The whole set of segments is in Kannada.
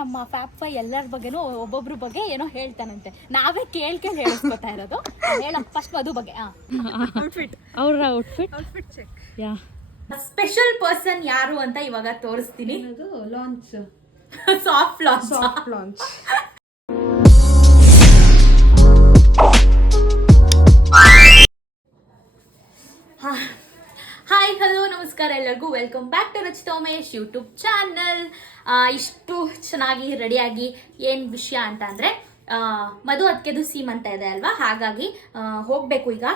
ನಮ್ಮ ಫ್ಯಾಪ್ ಎಲ್ಲರ ಬಗ್ಗೆನೂ ಒಬ್ಬೊಬ್ರ ಬಗ್ಗೆ ಏನೋ ಹೇಳ್ತಾನಂತೆ. ನಾವೇ ಕೇಳಿ ಹೇಳಿಸ್ಕೊತಾ ಇರೋದು. ಹೇಳ ಫಸ್ಟ್ ಮಧು ಬಗ್ಗೆ. ಅವ್ರ ಔಟ್ಫಿಟ್ ಚೆಕ್. ಯಾ ಸ್ಪೆಷಲ್ ಪರ್ಸನ್ ಯಾರು ಅಂತ ಇವಾಗ ತೋರಿಸ್ತೀನಿ. Launch soft launch. Hi hello ನಮಸ್ಕಾರ ಎಲ್ಲರಿಗೂ. Welcome back to Rachita Umesh YouTube channel. ಇಷ್ಟು ಚೆನ್ನಾಗಿ ರೆಡಿಯಾಗಿ ಏನು ವಿಷಯ ಅಂತ ಅಂದರೆ ಮಧು ಅದಕ್ಕೆದು ಸೀಮಂತ ಇದೆ ಅಲ್ವಾ, ಹಾಗಾಗಿ ಹೋಗಬೇಕು ಈಗ.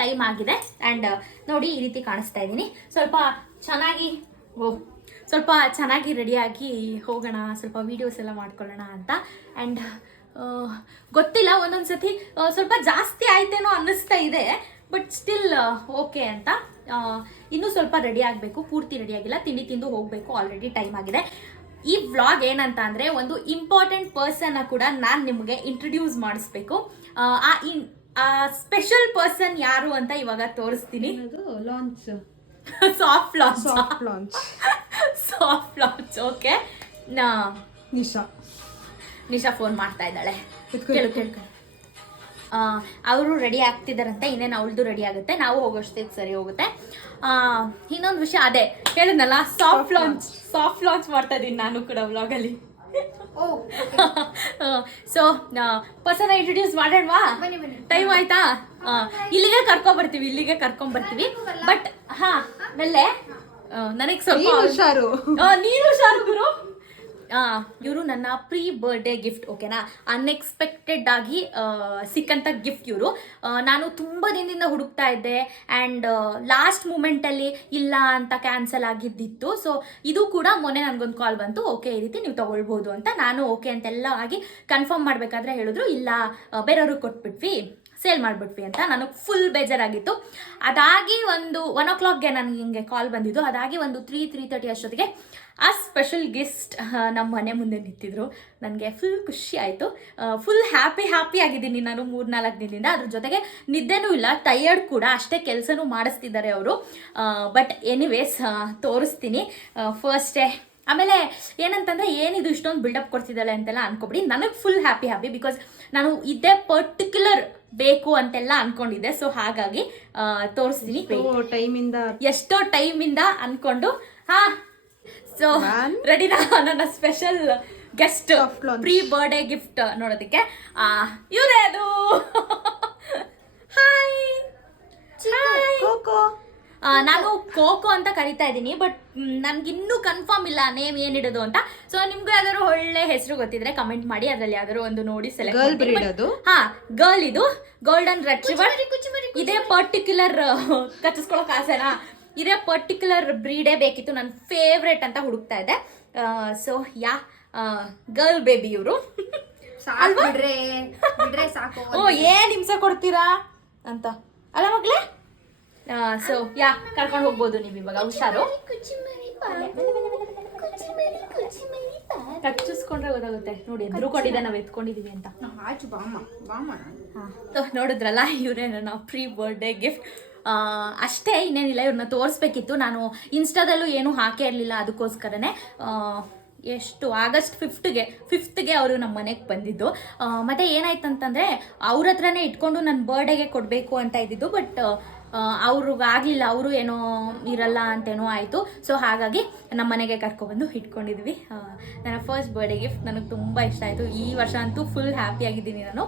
ಟೈಮ್ ಆಗಿದೆ. ಆ್ಯಂಡ್ ನೋಡಿ ಈ ರೀತಿ ಕಾಣಿಸ್ತಾ ಇದ್ದೀನಿ. ಸ್ವಲ್ಪ ಚೆನ್ನಾಗಿ ರೆಡಿಯಾಗಿ ಹೋಗೋಣ, ಸ್ವಲ್ಪ ವೀಡಿಯೋಸ್ ಎಲ್ಲ ಮಾಡ್ಕೊಳ್ಳೋಣ ಅಂತ. ಆ್ಯಂಡ್ ಗೊತ್ತಿಲ್ಲ, ಒಂದೊಂದು ಸತಿ ಸ್ವಲ್ಪ ಜಾಸ್ತಿ ಆಯ್ತೇನೋ ಅನ್ನಿಸ್ತಾ ಇದೆ, ಬಟ್ ಸ್ಟಿಲ್ ಓಕೆ ಅಂತ. ಇನ್ನೂ ಸ್ವಲ್ಪ ರೆಡಿ ಆಗಬೇಕು, ಪೂರ್ತಿ ರೆಡಿ ಆಗಿಲ್ಲ. ತಿಂಡಿ ತಿಂದು ಹೋಗಬೇಕು, ಆಲ್ರೆಡಿ ಟೈಮ್ ಆಗಿದೆ. ಈ ವ್ಲಾಗ್ ಏನಂತ ಅಂದರೆ ಒಂದು ಇಂಪಾರ್ಟೆಂಟ್ ಪರ್ಸನ್ನ ಕೂಡ ನಾನು ನಿಮಗೆ ಇಂಟ್ರೊಡ್ಯೂಸ್ ಮಾಡಿಸ್ಬೇಕು. ಆ ಸ್ಪೆಷಲ್ ಪರ್ಸನ್ ಯಾರು ಅಂತ ಇವಾಗ ತೋರಿಸ್ತೀನಿ. Launch soft launch. Okay, Nisha phone ಮಾಡ್ತಾ ಇದ್ದಾಳೆ. ಕೇಳ್ಕೊ. ಅವರು ರೆಡಿ ಆಗ್ತಿದ್ದಾರಂತೆ, ಇನ್ನೇನು ಅವಳದು ರೆಡಿ ಆಗುತ್ತೆ, ನಾವು ಹೋಗೋಷ್ಟೇ ಸರಿ ಹೋಗುತ್ತೆ. ಇನ್ನೊಂದು ವಿಷಯ ಅದೇ ಹೇಳಿದ್ನಲ್ಲ, ಸಾಫ್ಟ್ ಲಾಂಚ್ ಮಾಡ್ತಾ ಇದ್ದೀನಿ ನಾನು ಕೂಡ ವ್ಲಾಗಲ್ಲಿ. ಸೊ ಪರ್ಸನ್ ಇಂಟ್ರೊಡ್ಯೂಸ್ ಮಾಡೋಣವಾ? ಟೈಮ್ ಆಯ್ತಾ? ಇಲ್ಲಿಗೆ ಕರ್ಕೊಂಬರ್ತೀವಿ. ಬಟ್ ಮೆಲ್ಲೆ ನನಗೆ ಸ್ವಲ್ಪ ನೀನು ಹುಷಾರು ಗುರು. ಇವರು ನನ್ನ ಪ್ರೀ ಬರ್ಡೇ ಗಿಫ್ಟ್, ಓಕೆನಾ? ಅನ್ಎಕ್ಸ್ಪೆಕ್ಟೆಡ್ ಆಗಿ ಸಿಕ್ಕಂಥ ಗಿಫ್ಟ್ ಇವರು. ನಾನು ತುಂಬ ದಿನದಿಂದ ಹುಡುಕ್ತಾ ಇದ್ದೆ, ಆ್ಯಂಡ್ ಲಾಸ್ಟ್ ಮೂಮೆಂಟಲ್ಲಿ ಇಲ್ಲ ಅಂತ ಕ್ಯಾನ್ಸಲ್ ಆಗಿದ್ದಿತ್ತು. ಸೊ ಇದು ಕೂಡ ಮೊನ್ನೆ ನನಗೊಂದು ಕಾಲ್ ಬಂತು, ಓಕೆ ಈ ರೀತಿ ನೀವು ತೊಗೊಳ್ಬೋದು ಅಂತ. ನಾನು ಓಕೆ ಅಂತೆಲ್ಲ ಆಗಿ ಕನ್ಫರ್ಮ್ ಮಾಡಬೇಕಾದ್ರೆ ಹೇಳಿದ್ರು ಇಲ್ಲ, ಬೇರೆಯವ್ರಿಗೆ ಕೊಟ್ಬಿಟ್ವಿ, ಸೇಲ್ ಮಾಡಿಬಿಟ್ವಿ ಅಂತ. ನನಗೆ ಫುಲ್ ಬೇಜಾರಾಗಿತ್ತು. ಅದಾಗಿ ಒಂದು 1 o'clockಗೆ ನನಗೆ ಹಿಂಗೆ ಕಾಲ್ ಬಂದಿದ್ದು. ಅದಾಗಿ ಒಂದು 3:30 ಅಷ್ಟೊತ್ತಿಗೆ ಆ ಸ್ಪೆಷಲ್ ಗೆಸ್ಟ್ ನಮ್ಮ ಮನೆ ಮುಂದೆ ನಿಂತಿದ್ರು. ನನಗೆ ಫುಲ್ ಖುಷಿ ಆಯಿತು, ಫುಲ್ ಹ್ಯಾಪಿ ಆಗಿದ್ದೀನಿ ನಾನು 3-4 ದಿನದಿಂದ. ಅದ್ರ ಜೊತೆಗೆ ನಿದ್ದೆನೂ ಇಲ್ಲ, ಟಯರ್ಡ್ ಕೂಡ, ಅಷ್ಟೇ ಕೆಲಸನೂ ಮಾಡಿಸ್ತಿದ್ದಾರೆ ಅವರು. ಬಟ್ ಎನಿವೇಸ್ ತೋರಿಸ್ತೀನಿ ಫಸ್ಟೇ. ಆಮೇಲೆ ಏನಂತಂದರೆ, ಏನಿದು ಇಷ್ಟೊಂದು ಬಿಲ್ಡಪ್ ಕೊಡ್ತಿದ್ದಾಳೆ ಅಂತೆಲ್ಲ ಅನ್ಕೊಬಿಡಿ. ನನಗೆ ಫುಲ್ ಹ್ಯಾಪಿ ಬಿಕಾಸ್ ನಾನು ಇದೇ ಪರ್ಟಿಕ್ಯುಲರ್ ಬೇಕು ಅಂತೆಲ್ಲ ಅನ್ಕೊಂಡಿದ್ದೆ. ಸೊ ಹಾಗಾಗಿ ತೋರಿಸ್ತೀನಿ. ಎಷ್ಟೋ ಟೈಮಿಂದ ಅನ್ಕೊಂಡು ಸೊ ರೆಡಿನಾ ನನ್ನ special guest pre birthday gift ನೋಡೋದಕ್ಕೆ. ಇವರೇ ಅದು. ಹಾಯ್, ನಾನು ಕೋಕೋ ಅಂತ ಕರಿತಾ ಇದ್ದೀನಿ, ಬಟ್ ನನ್ಗಿನ್ನೂ ಕನ್ಫರ್ಮ್ ಇಲ್ಲ ನೇಮ್ ಏನಿಡೋದು ಅಂತ. ಸೊ ನಿಮ್ಗೆ ಯಾವ್ದಾದ್ರು ಒಳ್ಳೆ ಹೆಸರು ಗೊತ್ತಿದ್ರೆ ಕಮೆಂಟ್ ಮಾಡಿ, ಅದರಲ್ಲಿ ಯಾವ್ದಾದ್ರು ಒಂದು ನೋಡಿ ಸೆಲೆಕ್ಟ್ ಗರ್ಲ್. ಇದು ಗೋಲ್ಡನ್ ರೆಟ್ರಿವರ್. ಇದೇ ಪರ್ಟಿಕ್ಯುಲರ್ ಕಚ್ಚಿಸ್ಕೊಳಕ್ ಆಸೆನಾ? ಇದೇ ಪರ್ಟಿಕ್ಯುಲರ್ ಬ್ರೀಡೇ ಬೇಕಿತ್ತು, ನನ್ನ ಫೇವ್ರೇಟ್ ಅಂತ ಹುಡುಕ್ತಾ ಇದ್ದೆ. ಸೊ ಗರ್ಲ್ ಬೇಬಿ ಇವರು. ಏನ್ ಹಿಂಸೆ ಕೊಡ್ತೀರಾ ಅಂತ ಅಲ್ಲ ಮಗ್ಲೇ? ಸೊ ಕರ್ಕೊಂಡು ಹೋಗ್ಬೋದು ನೀವು ಇವಾಗ. ಹುಷಾರು, ಕಚ್ಚಿಸ್ಕೊಂಡ್ರೆ ಗೊತ್ತಾಗುತ್ತೆ. ನೋಡಿ ಎದ್ರುಕೊಂಡಿದ್ದೆ, ನಾವು ಎತ್ಕೊಂಡಿದೀವಿ ಅಂತ. ನೋಡಿದ್ರಲ್ಲ, ಇವರೇ ನನ್ನ ಪ್ರೀ ಬರ್ಡೇ ಗಿಫ್ಟ್. ಅಷ್ಟೇ, ಇನ್ನೇನಿಲ್ಲ. ಇವ್ರನ್ನ ತೋರಿಸ್ಬೇಕಿತ್ತು. ನಾನು ಇನ್ಸ್ಟಾದಲ್ಲೂ ಏನೂ ಹಾಕೇ ಇರಲಿಲ್ಲ, ಅದಕ್ಕೋಸ್ಕರನೇ. ಎಷ್ಟು August 5th ಅವರು ನಮ್ಮ ಮನೆಗೆ ಬಂದಿದ್ದು. ಮತ್ತು ಏನಾಯ್ತು ಅಂತಂದರೆ, ಅವ್ರ ಹತ್ರನೇ ಇಟ್ಕೊಂಡು ನನ್ನ ಬರ್ಡೇಗೆ ಕೊಡಬೇಕು ಅಂತ ಇದ್ದಿದ್ದು. ಬಟ್ ಅವ್ರಿಗಾಗಲಿಲ್ಲ, ಅವರು ಏನೋ ಇರಲ್ಲ ಅಂತೇನೋ ಆಯಿತು. ಸೊ ಹಾಗಾಗಿ ನಮ್ಮ ಮನೆಗೆ ಕರ್ಕೊಬಂದು ಇಟ್ಕೊಂಡಿದ್ವಿ. ನನ್ನ ಫಸ್ಟ್ ಬರ್ಡೇ ಗಿಫ್ಟ್ ನನಗೆ ತುಂಬ ಇಷ್ಟ ಆಯಿತು. ಈ ವರ್ಷ ಅಂತೂ ಫುಲ್ ಹ್ಯಾಪಿಯಾಗಿದ್ದೀನಿ ನಾನು.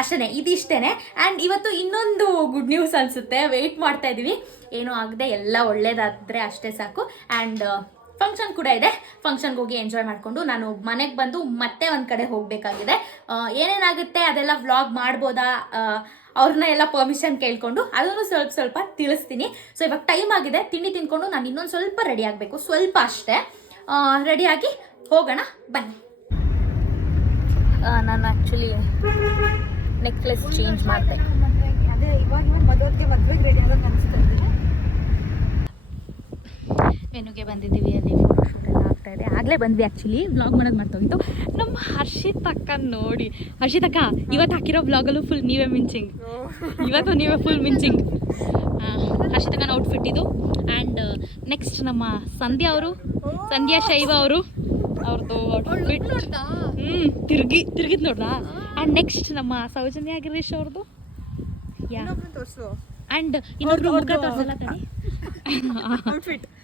ಅಷ್ಟೇ, ಇದಿಷ್ಟೇ. ಆ್ಯಂಡ್ ಇವತ್ತು ಇನ್ನೊಂದು ಗುಡ್ ನ್ಯೂಸ್ ಅನಿಸುತ್ತೆ. ವೆಯ್ಟ್ ಮಾಡ್ತಾ ಇದ್ದೀವಿ, ಏನೂ ಆಗದೆ ಎಲ್ಲ ಒಳ್ಳೇದಾದರೆ ಅಷ್ಟೇ ಸಾಕು. ಆ್ಯಂಡ್ ಫಂಕ್ಷನ್ ಕೂಡ ಇದೆ. ಫಂಕ್ಷನ್ಗೆ ಹೋಗಿ ಎಂಜಾಯ್ ಮಾಡಿಕೊಂಡು ನಾನು ಮನೆಗೆ ಬಂದು ಮತ್ತೆ ಒಂದು ಕಡೆ ಹೋಗಬೇಕಾಗಿದೆ. ಏನೇನಾಗುತ್ತೆ ಅದೆಲ್ಲ ವ್ಲಾಗ್ ಮಾಡ್ಬೋದಾ, ಅವ್ರನ್ನ ಎಲ್ಲ ಪರ್ಮಿಷನ್ ಕೇಳ್ಕೊಂಡು ಅದನ್ನು ಸ್ವಲ್ಪ ತಿಳಿಸ್ತೀನಿ. ಸೊ ಇವಾಗ ಟೈಮ್ ಆಗಿದೆ, ತಿಂಡಿ ತಿನ್ಕೊಂಡು ನಾನು ಇನ್ನೊಂದು ಸ್ವಲ್ಪ ರೆಡಿ ಆಗಬೇಕು, ಸ್ವಲ್ಪ ಅಷ್ಟೇ. ರೆಡಿಯಾಗಿ ಹೋಗೋಣ ಬನ್ನಿ. ನಾನು ಆ್ಯಕ್ಚುಲಿ ನೆಕ್ಲೆಸ್ ಚೇಂಜ್ ಮಾಡಿದೆ. ಅದೇ ಇವಾಗ ಮದುವೆಗೆ ರೆಡಿ ಆಗೋದು ಅನಿಸ್ತಾ ಇದ್ದೀನಿ. ಮೆನುಗೆ ಬಂದಿದ್ದೀವಿ, ಅಲ್ಲಿ ಫೋಟೋಶೂಟ್ ಎಲ್ಲ ಆಗ್ತಾ ಇದೆ. ಆಗಲೇ ಬಂದ್ವಿ, ಆ್ಯಕ್ಚುಲಿ ವ್ಲಾಗ್ ಮಾಡೋದು ಮಾಡ್ತೋಗಿತ್ತು. ನಮ್ಮ ಹರ್ಷಿತಕ್ಕ ನೋಡಿ, ಹರ್ಷಿತಕ್ಕ ಇವತ್ತು ಹಾಕಿರೋ ವ್ಲಾಗಲ್ಲೂ ಫುಲ್ ನೀವೇ ಮಿಂಚಿಂಗ್. ಇವತ್ತು ನೀವೇ ಫುಲ್ ಮಿಂಚಿಂಗ್. ಹರ್ಷಿತಕ್ಕನ ಔಟ್ಫಿಟ್ ಇದು. ಆ್ಯಂಡ್ ನೆಕ್ಸ್ಟ್ ನಮ್ಮ ಸಂಧ್ಯಾ ಶೈವ ಅವರು ಅವ್ರದ್ದು ಔಟ್ಫಿಟ್ ತಿರ್ಗಿದ್ ನೋಡ್ರಾ. ಆ್ಯಂಡ್ ನೆಕ್ಸ್ಟ್ ನಮ್ಮ ಸೌಜನ್ಯ ಗಿರೀಶ್ ಅವ್ರದ್ದು ಯಾ ತೋರ್ಸು ಆ್ಯಂಡ್ ಇನ್ನೊಬ್ರು ಮುಖ ತೋರಿಸಲ್ಲ ತಡಿ.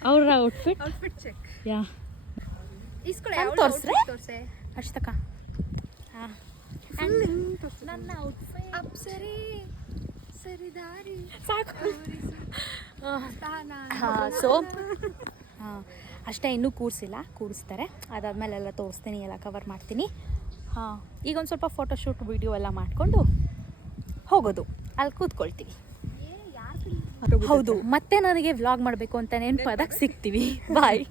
ಅವ್ರ ಔಟ್ಫಿಟ್ ಚೆಕ್ ಯಾ ತೋರಿಸ್ರೆ ಅಷ್ಟಕ್ಕ. ಹಾಂ ನನ್ನ ಔಟ್ಫಿಟ್ ಅಪ್ಸರಿ ಸರಿದಾರಿ ಸಾಕು. ಸೊ ಅಷ್ಟೇ, ಇನ್ನೂ ಕೂರಿಸ್ತಾರೆ. ಅದಾದಮೇಲೆ ಎಲ್ಲ ತೋರಿಸ್ತೀನಿ, ಎಲ್ಲ ಕವರ್ ಮಾಡ್ತೀನಿ. ಹಾಂ, ಈಗ ಒಂದು ಸ್ವಲ್ಪ ಫೋಟೋಶೂಟ್ ವಿಡಿಯೋ ಎಲ್ಲ ಮಾಡಿಕೊಂಡು ಹೋಗೋದು, ಅಲ್ಲಿ ಕೂತ್ಕೊಳ್ತೀವಿ. ಹೌದು, ಮತ್ತೆ ನನಗೆ ವ್ಲಾಗ್ ಮಾಡಬೇಕು ಅಂತ ನೆನಪಾದಾಗ ಸಿಗ್ತೀವಿ. ಬಾಯ್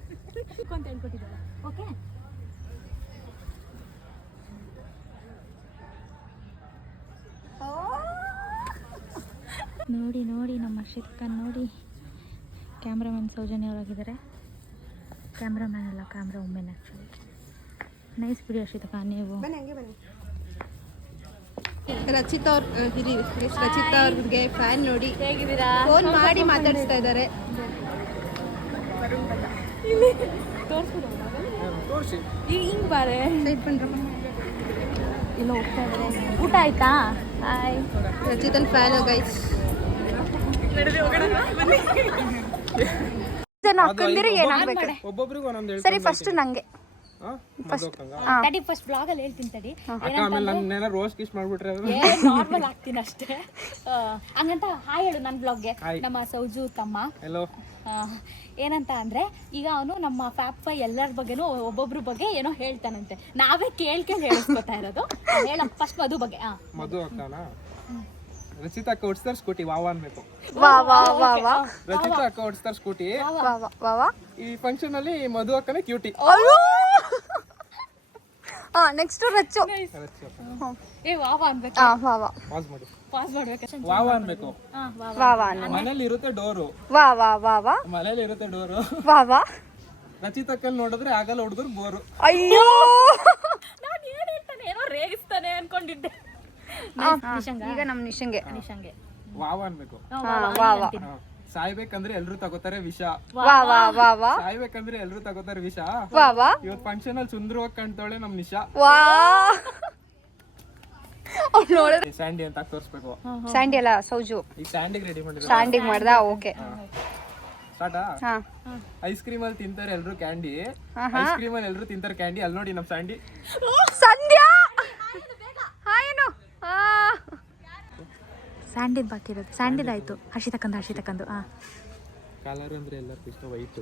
ಅಂತ ಹೇಳ್ಕೊಟ್ಟಿದ್ದಾರೆ. ಓಕೆ, ನೋಡಿ ನೋಡಿ ನಮ್ಮ ಅರ್ಷಿತ್ ನೋಡಿ. ಕ್ಯಾಮ್ರಾಮನ್ ಸೌಜನ್ಯ ಅವರಾಗಿದ್ದಾರೆ. ಕ್ಯಾಮ್ರಾಮ್ಯಾನ್ ಅಲ್ಲ, ಕ್ಯಾಮ್ರಾ ವುಮೆನ್ ಆ್ಯಕ್ಚುಲಿ. ನೈಸ್ ಬಿಡಿ ಅರ್ಷಿತ್ ನೀವು. ಬನ್ನಿ, ಹಂಗೆ ಬನ್ನಿ. ರಚಿತಾ ರಚಿತಾ ಅವ್ರಿಗೆ ಫ್ಯಾನ್ ನೋಡಿ ಹೇಗಿದ್ದೀರಾ? ಫೋನ್ ಮಾಡಿ ಮಾತಾಡಿಸ್ತಾ ಇದ್ದಾರೆ. ಹಿಂಗೆ ಬಾರೆ ಇಲ್ಲ ಹೋಗ್ತಾ ಇದ್ದಾರೆ. ಊಟ ಆಯ್ತಾ? ಹಾಯ್, ರಚಿತನ್ ಫ್ಯಾನ್ ಗೈಸ್. ಒಬ್ಬೊಬ್ರಿಗೆ ಒಂದೊಂದು ಸರಿ, ಫಸ್ಟ್ ನಂಗೆ ತಡಿ, ಫಸ್ಟ್ ಬ್ಲಾಗ್ ಅಲ್ಲಿ ಹೇಳ್ತೀನಿ ತಡಿ. ಆಮೇಲೆ ನನ್ನ ರೋಸ್ ಕಿಸ್ ಮಾಡ್ಬಿಟ್ರೆ ನಾರ್ಮಲ್ ಆಗ್ತೀನಿ ಅಷ್ಟೇ. ಹಂಗಂತ ಹಾಯ್ ಹೇಳು ನನ್ನ ಬ್ಲಾಗ್ಗೆ. ನಮ್ಮ ಸೌಜು ತಮ್ಮ ಹೆಲೋ. ಏನಂತ ಅಂದ್ರೆ, ಈಗ ಅವನು ನಮ್ಮ ಫ್ಯಾಪ್ ಎಲ್ಲರ ಬಗ್ಗೆನೂ ಒಬ್ಬೊಬ್ರ ಬಗ್ಗೆ ಏನೋ ಹೇಳ್ತಾನಂತೆ. ನಾವೇ ಕೇಳ್ಕೊಂಡು ಹೇಳಿಸ್ಕೊತಾ ಇರೋದು. ಹೇಳ ಫಸ್ಟ್ ಮಧು ಬಗ್ಗೆ. ಮಧು ಅಕ್ಕನ ರಚಿತಾ ಅಕ್ಕ ಓಡಿಸ್ತಾರೆ ಸ್ಕೂಟಿ, ವಾವ ಅನ್ಬೇಕು. ರಚಿತಾ ಅಕ್ಕ ಓಡಿಸ್ತಾರೆ ಸ್ಕೂಟಿ. ಈ ಫಂಕ್ಷನ್ ಅಲ್ಲಿ ಮಧು ಅಕ್ಕನೇ ಕ್ಯೂಟಿ. ನೆಕ್ಸ್ಟ್ ರಚ್ಚು. ಏ ವಾವ ಅನ್ಬೇಕು. ಪಾಸ್ ಮಾಡಿ, ಪಾಸ್ ಮಾಡ್ಬೇಕು. ವಾವ ಅನ್ಬೇಕು. ಮನೇಲಿ ಇರುತ್ತೆ ಡೋರು, ಮನೇಲಿ ಇರುತ್ತೆ ಡೋರು. ರಚಿತಾ ಅಕ್ಕ ನೋಡಿದ್ರೆ ಆಗಲ್ಲ ಹುಡುಗರು ಬೋರು. ಅಯ್ಯೋ, ನಾನು ಏನ್ ಹೇಳ್ತಾನೆ, ಏನೋ ರೇಗಿಸ್ತಾನೆ ಅನ್ಕೊಂಡಿದ್ದೆ. ಈಗ ನಮ್ ನಿಶಂಗೆ ವಾವ ಅನ್ಬೇಕು. ಸಾಯ್ಬೇಕಂದ್ರೆ ಎಲ್ರು ತಗೋತಾರೆ ವಿಷ. ಸಾಯ್ಬೇಕಂದ್ರೆ ಎಲ್ರು ತಗೋತಾರೆ ವಿಷ. ಇವತ್ ಫಂಕ್ಷನ್ ಅಲ್ಲಿ ಸುಂದರವಾಗಿ ಕಾಣ್ತಾಳೆ ನಮ್ ನಿಶಾ. ಸ್ಯಾಂಡಿ ಅಂತ ತೋರಿಸ್ಬೇಕು. ಸ್ಯಾಂಡಿ ಅಲ್ಲ, ಸೌಜು. ಈಗ ಸ್ಯಾಂಡಿಗೆ ರೆಡಿ ಮಾಡಿದ್ರು. ಸ್ಯಾಂಡಿಗೆ ಮಾಡ್ದ. ಓಕೆ, ಸ್ಟಾರ್ಟಾ? ಐಸ್ ಕ್ರೀಮ್ ಅಲ್ಲಿ ತಿಂತಾರೆ ಎಲ್ರು ಕ್ಯಾಂಡಿ. ಐಸ್ ಕ್ರೀಮ್ ಅಲ್ಲಿ ಎಲ್ರು ತಿಂತಾರೆ ಕ್ಯಾಂಡಿ. ಅಲ್ಲಿ ನೋಡಿ ನಮ್ ಸ್ಯಾಂಡಿ. ಸಂಧ್ಯಾ ಏನು ಸ್ಯಾಂಡಿದ್ ಬಾಕಿ ಇರೋದು. ಸ್ಯಾಂಡಿದಾಯ್ತು. ಹರ್ಷಿತಕ್ಕಂದು ಕಲರ್ ಅಂದ್ರೆ ಎಲ್ಲರಿಗೂ ಇಷ್ಟ ವೈಟ್.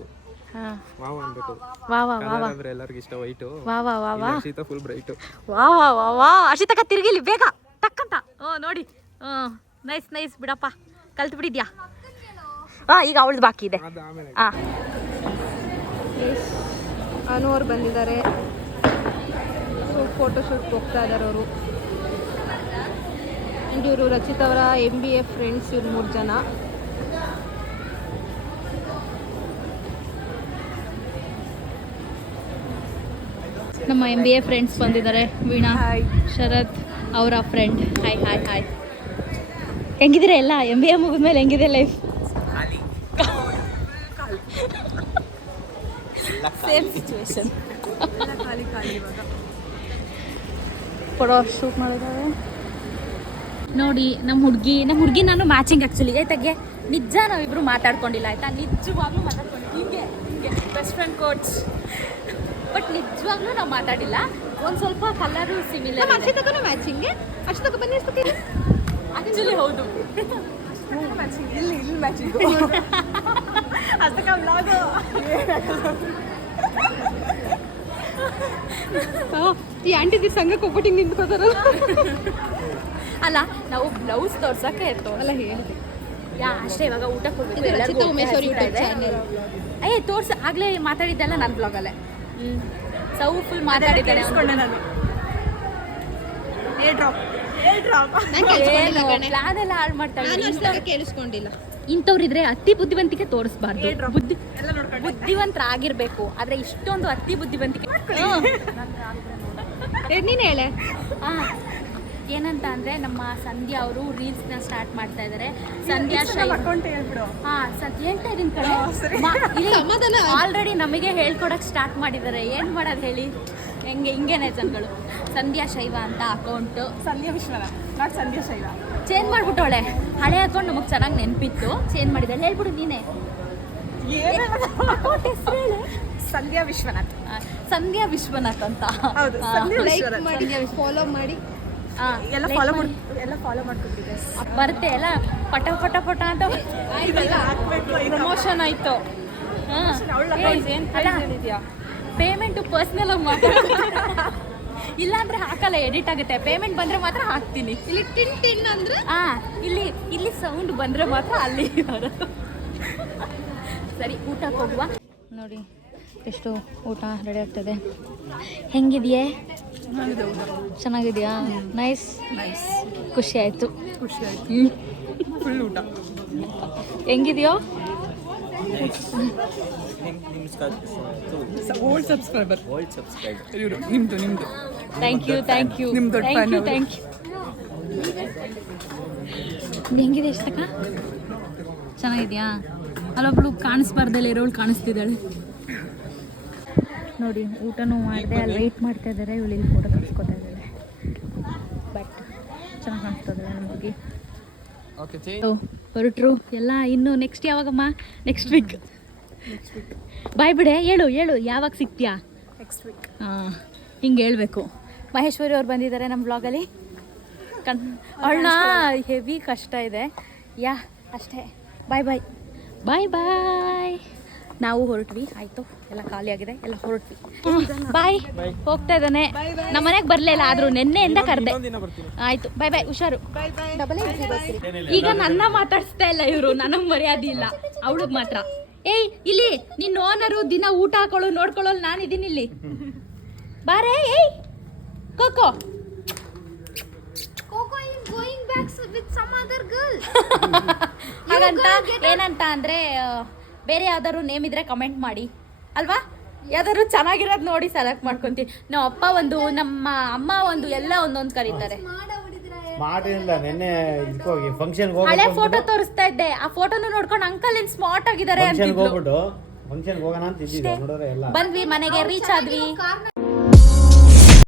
ಹಾಂ, ವಾವ ಅನ್ಬೇಕು. ವಾವ ಅಂದ್ರೆ ಎಲ್ಲರಿಗೂ ಇಷ್ಟ ವೈಟ್. ವಾವ ಶೀತ ಫುಲ್ ಬ್ರೈಟ್. ವಾ ಹರ್ಷಿತಕ್ಕ ತಿರ್ಗಿಲಿ ಬೇಗ ಟಕ್ಕಂತ. ನೋಡಿ, ನೈಸ್ ಬಿಡಪ್ಪ, ಕಲ್ತು ಬಿಟ್ಟಿದ್ಯಾ. ಈಗ ಅವಳದು ಬಾಕಿ ಇದೆ. ಅನು ಅವ್ರು ಬಂದಿದ್ದಾರೆ. ಫೋಟೋಶೂಟ್ ಹೋಗ್ತಾ ಇದ್ದಾರೆ ಅವರು. ಆ್ಯಂಡ್ ಇವರು ರಚಿತ್ ಅವರ MBA ಫ್ರೆಂಡ್ಸ್, ಇವ್ರು 3 ಜನ. ನಮ್ಮ MBA ಫ್ರೆಂಡ್ಸ್ ಬಂದಿದ್ದಾರೆ. ವೀಣಾ, ಶರತ್ ಅವರ ಫ್ರೆಂಡ್. ಹಾಯ್. ಹೆಂಗಿದ್ದೀರಾ ಎಲ್ಲ? MBA ಮುಗಿದ್ಮೇಲೆ ಹೆಂಗಿದೆ life? Same situation. Photo shoot ಮಾಡಿದ್ದಾರೆ ನೋಡಿ. ನಮ್ಮ ಹುಡುಗಿ ನಾನು ಮ್ಯಾಚಿಂಗ್ ಆ್ಯಕ್ಚುಲಿ. ಆಯ್ತಾಗೆ ನಿಜ ನಾವಿಬ್ರು ಮಾತಾಡ್ಕೊಂಡಿಲ್ಲ ಆಯ್ತಾ. ನಿಜವಾಗ್ಲೂ ಮಾತಾಡ್ಕೊಂಡಿಲ್ಲ. ಹಿಂಗೆ ಬೆಸ್ಟ್ ಫ್ರೆಂಡ್ ಕೋಟ್ಸ್. ಬಟ್ ನಿಜವಾಗ್ಲೂ ನಾವು ಮಾತಾಡಿಲ್ಲ. ಒಂದು ಸ್ವಲ್ಪ ಕಲರು ಸಿಮಿಲರ್. ಅಕ್ಷತಕ್ಕೂ ಮ್ಯಾಚಿಂಗ್. ಅಕ್ಷತಕ್ಕ ಬನ್ನಿ. ಆಕ್ಚುಲಿ ಹೌದು. ಇಲ್ಲಿ ಮ್ಯಾಚಿಂಗ್. ಅಷ್ಟಕ್ಕ ಬ್ಲಾಗ್. ಈ ಆಂಟಿ ಸಂಘಕ್ಕೆ ಒಬ್ಬಟ್ಟಿಗೆ ನಿಂತ್ಕೋತಾರ. ಅಲ್ಲ, ನಾವು ಬ್ಲೌಸ್ ತೋರ್ಸಕ್ಕೆ ಅಲ್ಲ ಹೇಳಿದೆ. ಅಷ್ಟೇ. ಇವಾಗ ಊಟಕ್ಕೆ ಹೋಗ್ಬೇಕು. ತೋರ್ಸ ಆಗ್ಲೇ ಮಾತಾಡಿದ್ದೆಲ್ಲ ನನ್ನ ಬ್ಲಾಗಲ್ಲೇ. ಸೌ ಫುಲ್ ಮಾತಾಡಿದ್ದಾನೆ. ಪ್ಲಾನ್ ಎಲ್ಲ ಹಾಳು ಮಾಡ್ತಾಳೆ. ಕೇಳಿಸ್ಕೊಂಡಿಲ್ಲ. ಇಂಥವ್ರಿದ್ರೆ ಅತಿ ಬುದ್ಧಿವಂತಿಕೆ ತೋರಿಸ್ಬಾರ್ದು. ಬುದ್ಧಿವಂತರಾಗಿರ್ಬೇಕು. ಆದ್ರೆ ಇಷ್ಟೊಂದು ಅತಿ ಬುದ್ಧಿವಂತಿಕೆ ನೀನ್ ಹೇಳೆ. ಏನಂತ ಅಂದರೆ ನಮ್ಮ ಸಂಧ್ಯಾ ಅವರು ರೀಲ್ಸ್ನ ಸ್ಟಾರ್ಟ್ ಮಾಡ್ತಾ ಇದ್ದಾರೆ. ಸಂಧ್ಯಾ ಶೈವ ಹೇಳ್ತಾ ಇದ್ದೀನಿ ಕಡೆ ಆಲ್ರೆಡಿ ನಮಗೆ ಹೇಳ್ಕೊಡಕ್ಕೆ ಸ್ಟಾರ್ಟ್ ಮಾಡಿದ್ದಾರೆ. ಏನು ಮಾಡೋದು ಹೇಳಿ, ಹಿಂಗೇನೆ ಜನಗಳು. ಸಂಧ್ಯಾ ಶೈವ ಅಂತ ಅಕೌಂಟು. ಸಂಧ್ಯಾ ವಿಶ್ವನಾಥ್ ನಾಟ್ ಸಂಧ್ಯಾ ಶೈವ. ಚೇಂಜ್ ಮಾಡ್ಬಿಟ್ಟವಳೆ. ಹಳೆ ಅಕೌಂಟ್ ನಮಗೆ ಚೆನ್ನಾಗಿ ನೆನಪಿತ್ತು, ಚೇಂಜ್ ಮಾಡಿದ್ದಾಳೆ. ಹೇಳ್ಬಿಡು ನೀನೇ ಅಕೌಂಟ್ ಹೆಸರು ಹೇಳಿ. ಸಂಧ್ಯಾ ವಿಶ್ವನಾಥ್. ಸಂಧ್ಯಾ ವಿಶ್ವನಾಥ್ ಅಂತ. ಹೌದು, ಸಂಧ್ಯಾ ವಿಶ್ವನಾಥ್. ಫಾಲೋ ಮಾಡಿ ಎಲ್ಲ ಫಾಲೋ ಮಾಡ್ಕೊತಿದ್ದೆ. ಬರುತ್ತೆ ಎಲ್ಲ ಪಟ ಪಟ ಪಟ ಅಂತ ಪ್ರಮೋಷನ್ ಆಯ್ತು. ಪೇಮೆಂಟು ಪರ್ಸ್ನಲ್ ಆಗಿ ಇಲ್ಲಾಂದ್ರೆ ಹಾಕಲ್ಲ, ಎಡಿಟ್ ಆಗುತ್ತೆ. ಪೇಮೆಂಟ್ ಬಂದ್ರೆ ಮಾತ್ರ ಹಾಕ್ತೀನಿ. ಇಲ್ಲಿ ಟಿನ್ ಅಂದ್ರೆ ಇಲ್ಲಿ ಸೌಂಡ್ ಬಂದ್ರೆ ಮಾತ್ರ ಅಲ್ಲಿ ಬರೋದು. ಸರಿ, ಊಟಕ್ಕೆ ಹೋಗುವ. ನೋಡಿ ಎಷ್ಟು ಊಟ ರೆಡಿ ಆಗ್ತದೆ. ಹೆಂಗಿದೆಯೇ? ಚೆನ್ನಾಗಿದೆಯಾ? ನೈಸ್. ಖುಷಿ ಆಯಿತು. ಫುಲ್ ಊಟ ಹೆಂಗಿದೆಯೋ? Old subscriber. ಇವರು ನಿಮ್ದು ಥ್ಯಾಂಕ್ ಯು ನಿಮ್ ದೊಡ್ಡ fan ಅವ್ರು. Thank you. ಹೆಂಗಿದೆ ಇಷ್ಟಕ್ಕ? ಚೆನ್ನಾಗಿದೆಯಾ? ಅಲ್ಲೊಬ್ಳು ಕಾಣಿಸ್ಬಾರ್ದಲ್ಲ ಇರೋಳು ಕಾಣಿಸ್ತಿದ್ದಾಳೆ ನೋಡಿ. ಊಟನೂ ಮಾಡಿದೆ, ಅಲ್ಲಿ ವೆಯ್ಟ್ ಮಾಡ್ತಾ ಇದ್ದಾರೆ. ಇವಳು ಇಲ್ಲಿ ಫೋಟೋ ತರಿಸ್ಕೊತಾ ಇದ್ದಾಳೆ. ಬಟ್ ಚೆನ್ನಾಗಿ ಕಾಣಿಸ್ತದೆ ನಮಗೆ. ಹೊರಟ್ರು ಎಲ್ಲ. ಇನ್ನು ನೆಕ್ಸ್ಟ್ ಯಾವಾಗಮ್ಮ? Next week. ಬಾಯ್ ಬಿಡೆ, ಹೇಳು ಯಾವಾಗ ಸಿಗ್ತೀಯಾ? Next week. ಹಾಂ, ಹಿಂಗೆ ಹೇಳ್ಬೇಕು. ಮಹೇಶ್ವರಿ ಅವ್ರು ಬಂದಿದ್ದಾರೆ ನಮ್ಮ ಬ್ಲಾಗಲ್ಲಿ. ಅವಳನ್ನ ಹೆವಿ ಕಷ್ಟ ಇದೆ. ಅಷ್ಟೇ. ಬಾಯ್. ನಾವು ಹೊರಟ್ವಿ. ಆಯಿತು, ಎಲ್ಲ ಖಾಲಿ ಆಗಿದೆ, ಎಲ್ಲ ಹೊರಟ್ವಿ. ಬಾಯ್. ಹೋಗ್ತಾ ಇದ್ದಾನೆ. ನಮ್ಮ ಮನೆಗೆ ಬರಲಿಲ್ಲ, ಆದರೂ ನಿನ್ನೆಯಿಂದ ಕರೆದೆ. ಆಯಿತು, ಬಾಯ್. ಹುಷಾರು. ಈಗ ನನ್ನ ಮಾತಾಡಿಸ್ತಾ ಇಲ್ಲ ಇವರು, ನನಗೆ ಮರ್ಯಾದೆ ಇಲ್ಲ, ಅವಳಿಗೆ ಮಾತ್ರ. ಏಯ್, ಇಲ್ಲಿ ನಿನ್ನ ಓನರು ದಿನ ಊಟ ಹಾಕೊಳ್ಳೋ ನೋಡ್ಕೊಳ್ಳೋಳು ನಾನಿದ್ದೀನಿ ಇಲ್ಲಿ. ಬಾರೇ. ಏಯ್ cocoa is going back with some other girl. ಹಾಗಂತ ಏನಂತ ಅಂದರೆ ಬೇರೆ ಯಾವ್ದಾದ್ರು ನೇಮ್ ಇದ್ರೆ ಕಮೆಂಟ್ ಮಾಡಿ ಅಲ್ವಾ? ಯಾವ್ದಾದ್ರು ಚೆನ್ನಾಗಿರೋದು ನೋಡಿ ಸೆಲೆಕ್ಟ್ ಮಾಡ್ಕೊಂತೀವಿ. ನಮ್ಮ ಅಪ್ಪ ಒಂದು, ನಮ್ಮ ಅಮ್ಮ ಒಂದು, ಎಲ್ಲ ಒಂದೊಂದು ಕರೀತಾರೆ. ಮಾಡಿಲ್ಲ ನೆನ್ನೆ ಹೋಗಿ ಫಂಕ್ಷನ್ ಹಳೆ ಫೋಟೋ ತೋರಿಸ್ತಾ ಇದ್ದೆ, ಆ ಫೋಟೋನು ನೋಡ್ಕೊಂಡು ಅಂಕಲ್ ಏನ್ ಸ್ಮಾರ್ಟ್ ಆಗಿದ್ದಾರೆ ಅಂತಿದ್ರು. ಫಂಕ್ಷನ್ ಹೋಗೋಣ ಅಂತ ಇದ್ದಿದ್ದೆ, ನೋಡಿದ್ರೆ ಎಲ್ಲ ಬಂದ್ವಿ, ಮನೆಗೆ ರೀಚ್ ಆದ್ವಿ.